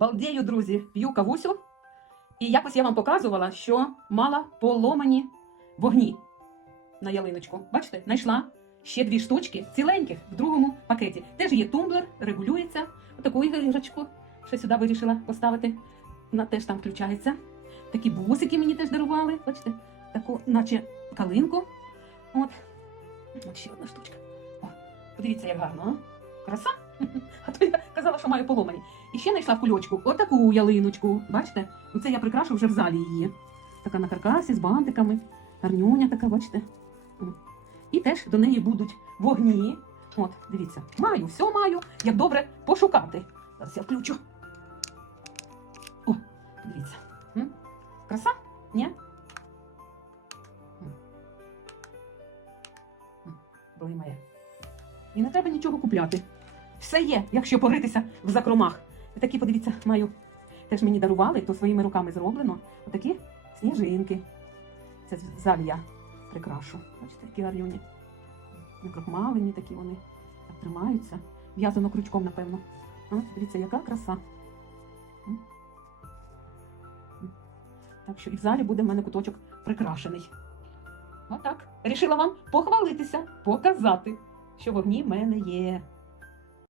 Балдею, друзі, п'ю кавусю. І якось я вам показувала, що мала поломані вогні на ялиночку. Бачите, знайшла ще дві штучки ціленьких в другому пакеті. Теж є тумблер, регулюється. Отаку іграшку ще сюди вирішила поставити. Вона теж там включається. Такі бусики мені теж дарували. Бачите, таку, наче калинку. От. От ще одна штучка. О, подивіться, як гарно, а? Краса? А то я казала, що маю поломані. І ще знайшла в кульочку отаку ялиночку. Бачите? Це я прикрашу вже в залі її. Така на каркасі з бантиками. Гарнюня така, бачите. І теж до неї будуть вогні. От, дивіться, маю, все маю. Як добре пошукати. Зараз я включу. О, дивіться. Краса? Ні? М. М. Блимає. І не треба нічого купляти. Все є, якщо поритися в закромах. Такі, подивіться, маю. Теж мені дарували, то своїми руками зроблено. Отакі сніжинки. Це залі я прикрашу. Бачите, які гарнюні. Накрохмалені такі вони. Так тримаються. В'язано крючком, напевно. А, дивіться, яка краса. Так що і в залі буде в мене куточок прикрашений. Отак. Рішила вам похвалитися, показати, що вогні в мене є.